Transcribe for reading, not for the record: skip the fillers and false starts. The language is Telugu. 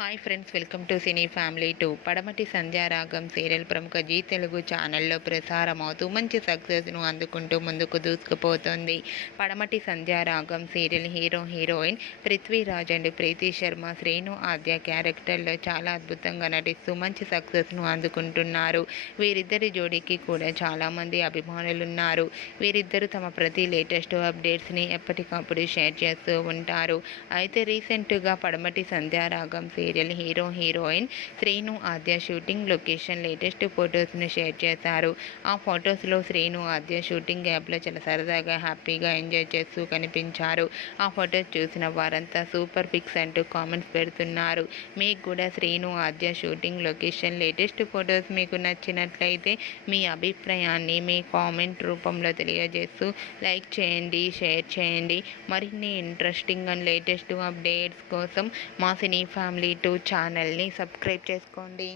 Hi friends, welcome to cine family 2. పడమటి సంధ్యారాగం సీరియల్ ప్రముఖ జీ తెలుగు ఛానల్లో ప్రసారమవుతూ మంచి సక్సెస్ను అందుకుంటూ ముందుకు దూసుకుపోతుంది. పడమటి Sandhyaragam serial heroine Prithviraj and ప్రీతి శర్మ, శ్రీను ఆద్య క్యారెక్టర్లో చాలా అద్భుతంగా నటిస్తూ మంచి సక్సెస్ను అందుకుంటున్నారు. వీరిద్దరి జోడీకి కూడా చాలామంది అభిమానులున్నారు. వీరిద్దరూ తమ ప్రతి లేటెస్ట్ అప్డేట్స్ని ఎప్పటికప్పుడు షేర్ చేస్తూ ఉంటారు. అయితే రీసెంట్గా పడమటి సంధ్యారాగం సీరియల్ హీరోయిన్ శ్రీను ఆద్య షూటింగ్ లొకేషన్ లేటెస్ట్ ఫొటోస్ను షేర్ చేశారు. ఆ ఫొటోస్లో శ్రీను ఆద్య షూటింగ్ యాప్లో చాలా సరదాగా హ్యాపీగా ఎంజాయ్ చేస్తూ కనిపించారు. ఆ ఫొటోస్ చూసిన వారంతా సూపర్ పిక్స్ అంటూ కామెంట్స్ పెడుతున్నారు. మీకు కూడా శ్రీను ఆద్య షూటింగ్ లొకేషన్ లేటెస్ట్ ఫొటోస్ మీకు నచ్చినట్లయితే మీ అభిప్రాయాన్ని మీ కామెంట్ రూపంలో తెలియజేస్తూ లైక్ చేయండి, షేర్ చేయండి. మరిన్ని ఇంట్రెస్టింగ్ అండ్ లేటెస్ట్ అప్డేట్స్ కోసం మా సినీ ఫ్యామిలీ 2 ఛానల్ని సబ్స్క్రైబ్ చేసుకోండి.